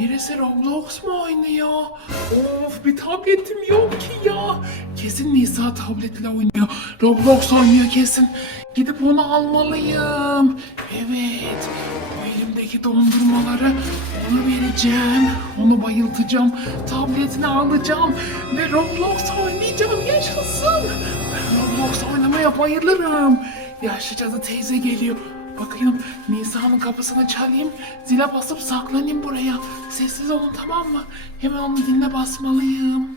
Birisi Roblox mu oynuyor? Of bir tabletim yok ki ya. Kesin Nisa tabletle oynuyor. Roblox oynuyor kesin. Gidip onu almalıyım. Evet. O elimdeki dondurmaları ona vereceğim. Onu bayıltacağım. Tabletini alacağım. Ve Roblox oynayacağım. Yaşasın. Roblox oynamaya bayılırım. Yaşlı cadı teyze geliyor. Bakayım Nisa'nın kapısını çalayım. Zile basıp saklanayım buraya. Sessiz olun tamam mı? Hemen onun diline basmalıyım.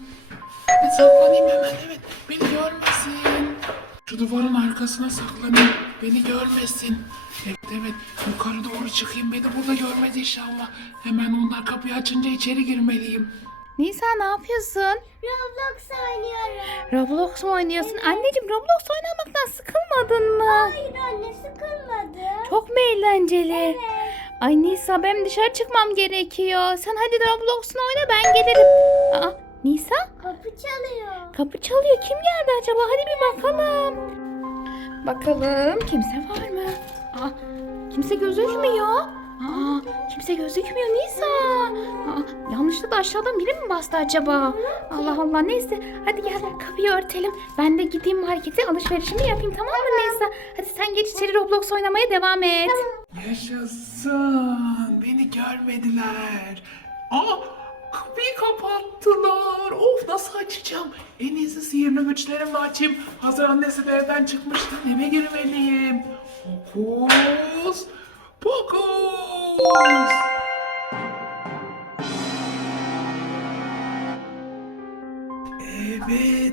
Evet saklanayım hemen evet. Beni görmesin. Şu duvarın arkasına saklanayım. Beni görmesin. Evet evet yukarı doğru çıkayım. Beni burada görmez inşallah. Hemen onlar kapıyı açınca içeri girmeliyim. Nisa ne yapıyorsun? Roblox oynuyorum. Roblox mu oynuyorsun? Anneciğim Roblox oynamaktan sıkılmadın mı? Hayır anne sıkılmadı. Çok mu eğlenceli? Ay Nisa benim dışarı çıkmam gerekiyor. Sen hadi Roblox'unu oyna ben gelirim. Aa, Nisa Kapı çalıyor. kapı çalıyor. Kim geldi acaba? Hadi bir bakalım. Bakalım kimse var mı? Aa, kimse gözükmüyor. Aa, kimse gözükmüyor Nisa. Yanlışlıkla aşağıdan biri mi bastı acaba? Allah Allah neyse. Hadi gel kapıyı örtelim. Ben de gideyim markete alışverişimi yapayım tamam mı Nisa? Hadi sen geç içeri Roblox oynamaya devam et. Yaşasın. Beni görmediler. Aa, kapıyı kapattılar. Of nasıl açacağım? En iyisi sihirli güçlerimle açayım. Hazır annesi de evden çıkmıştı. Eve girmeliyim. Fokus. Pokus.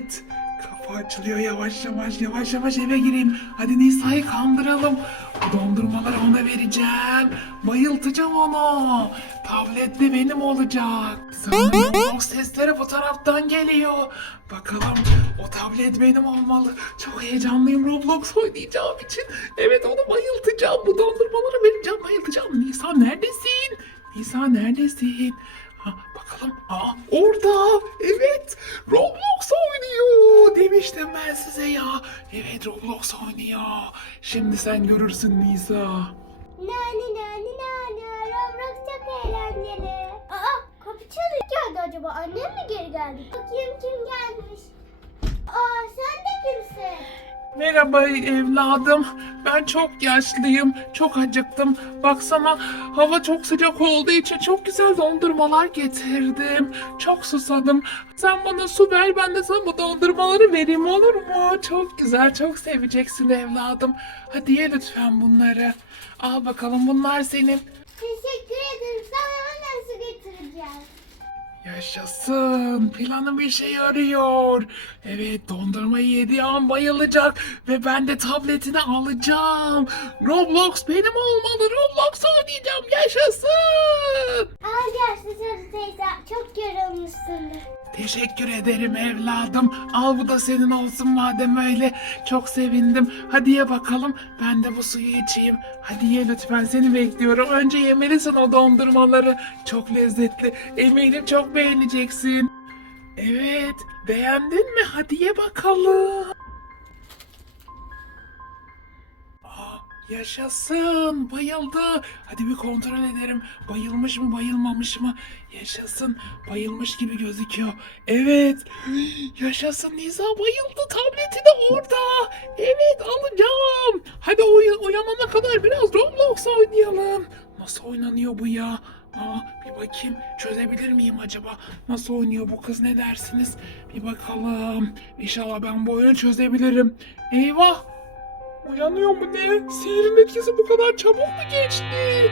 Evet. Kapı açılıyor yavaş yavaş yavaş yavaş eve gireyim. Hadi Nisa'yı kandıralım. Bu dondurmaları ona vereceğim. Bayıltacağım onu. Tablet de benim olacak. Sanırım sesleri bu taraftan geliyor. Bakalım o tablet benim olmalı. Çok heyecanlıyım Roblox oynayacağım için. Evet onu bayıltacağım. Bu dondurmaları vereceğim bayıltacağım. Nisa neredesin? Nisa neredesin? Ha, bakalım. Aa, orada. Evet. Demiştim ben size ya. Evet Roblox oynuyor. Şimdi sen görürsün Nisa. Nani nani nani. Roblox çok eğlenceli. Aa kapı çalıyor. Geldi acaba annem mi geri geldi? Bakayım kim gelmiş. Aa sen de kimsin? Merhaba evladım. Ben çok yaşlıyım. Çok acıktım. Baksana hava çok sıcak olduğu için çok güzel dondurmalar getirdim. Çok susadım. Sen bana su ver ben de sana bu dondurmaları vereyim olur mu? Çok güzel çok seveceksin evladım. Hadi ye lütfen bunları. Al bakalım bunlar senin. Teşekkür ederim. Sana hemen su getireceğim. Yaşasın. Planım işe yarıyor. Evet dondurmayı yediği an bayılacak. Ve ben de tabletini alacağım. Roblox benim olmalı. Roblox oynayacağım. Yaşasın. Aa yaşlı cadı teyze çok yorulmuşsundur. Teşekkür ederim evladım. Al bu da senin olsun madem öyle. Çok sevindim. Hadi ye bakalım. Ben de bu suyu içeyim. Hadi ye lütfen seni bekliyorum. Önce yemelisin o dondurmaları. Çok lezzetli. Eminim çok beğeneceksin. Evet. Beğendin mi? Hadi ye bakalım. Aa, Yaşasın. Bayıldı. Hadi bir kontrol ederim. Bayılmış mı bayılmamış mı? Yaşasın. Bayılmış gibi gözüküyor. Evet. Yaşasın Nisa bayıldı. Tableti de orada. Evet alacağım. Hadi uy- uyanana kadar biraz Roblox oynayalım. Nasıl oynanıyor bu ya? Aa, bir bakayım çözebilir miyim acaba? Nasıl oynuyor bu kız ne dersiniz? Bir bakalım. İnşallah ben bu oyunu çözebilirim. Eyvah! Uyanıyor mu ne? Sihirin etkisi bu kadar çabuk mu geçti?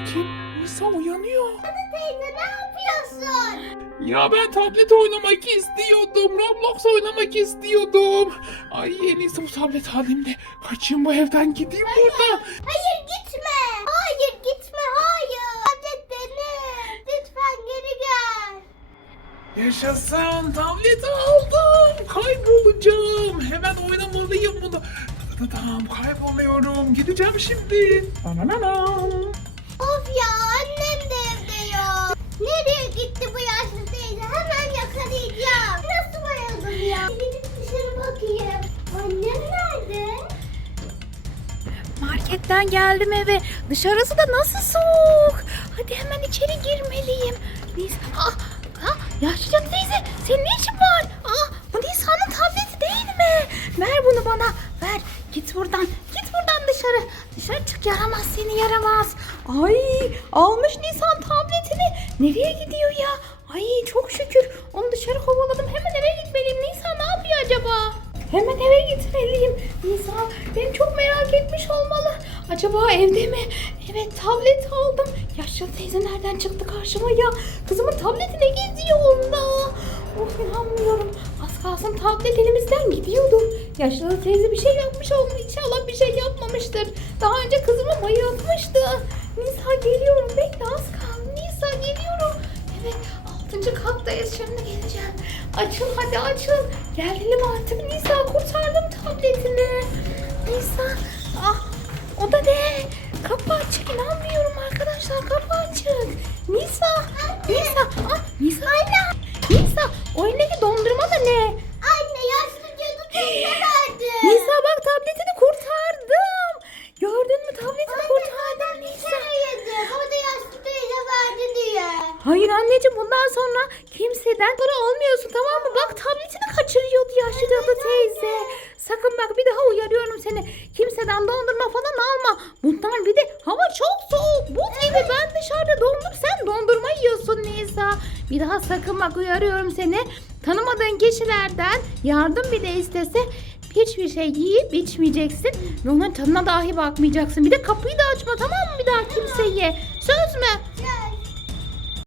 Bakayım Nisa uyanıyor. Teyze ne yapıyorsun? Ya ben tablet oynamak istiyordum. Roblox oynamak istiyordum. Ay en iyisi bu tablet da kaçayım bu evden gideyim buradan. Hayır gitme. Hayır gitme hayır. Tablet benim. Lütfen geri gel. Yaşasın tableti aldım. Kaybolacağım. Hemen oynamalıyım bunu. Tamam kayboluyorum. Gideceğim şimdi. Ananam. Of ya annem de evde ya. Nereye gitti bu yaşlı teyze? Hemen yakalayacağım. Nasıl bayıldım ya? Gidip dışarı bakayım. Annem nerede? Marketten geldim eve. Dışarısı da nasıl soğuk. Hadi hemen içeri Yaşlıca teyze senin ne işin var? Aa, bu Nisan'ın tableti değil mi? Ver bunu bana. Ver. Git buradan. Git buradan dışarı. Dışarı çık yaramaz seni yaramaz. Ay almış Nisan tabletini. Nereye gidiyor ya? Ay çok şükür. Onu dışarı kovaladım. Hemen eve gitmeliyim. Nisan ne yapıyor acaba? Hemen eve gitmeliyim. Nisan beni çok merak etmiş olmalı. Acaba evde mi? Evet tablet aldım. Yaşlı teyze nereden çıktı karşıma ya? Kızımın tableti ne geziyor onda? Of inanmıyorum. Az kalsın tablet elimizden gidiyordu. Yaşlı teyze bir şey yapmış olmalı. İnşallah bir şey yapmamıştır. Daha önce kızımı bayıltmıştı. Nisa geliyorum. Bekle az kaldı. Nisa geliyorum. Evet altıncı kattayız. Şimdi geleceğim. Açıl hadi açıl. Geldim artık. Nisa kurtardım tabletini. Nisa. Ah o da ne? Kapı açık. İnanmıyorum arkadaşlar. Kapı açık. Nisa. Nisa. Ah Nisa. Anne. Nisa. O elindeki dondurma da ne? Anne yaşlı cadı verdi. Nisa bak tabletini kurtardım. Gördün mü tabletini kurtardım Nisa. yedim. O da yaşlı teyze verdi diye. Hayır anneciğim bundan sonra kimseden para almıyorsun tamam mı? Bak tabletini kaçırıyordu yaşlı cadı teyze. Sakın bak bir daha uyarıyorum seni. Kimseden dondurma falan alma. Bundan bir de hava çok soğuk. Buz gibi ben dışarıda dondum sen dondurma yiyorsun Nisa. Bir daha sakın bak uyarıyorum seni. Tanımadığın kişilerden yardım bile istese hiçbir şey yiyip içmeyeceksin ve onun tadına dahi bakmayacaksın. Bir de kapıyı da açma tamam mı bir daha kimseye? Söz mü?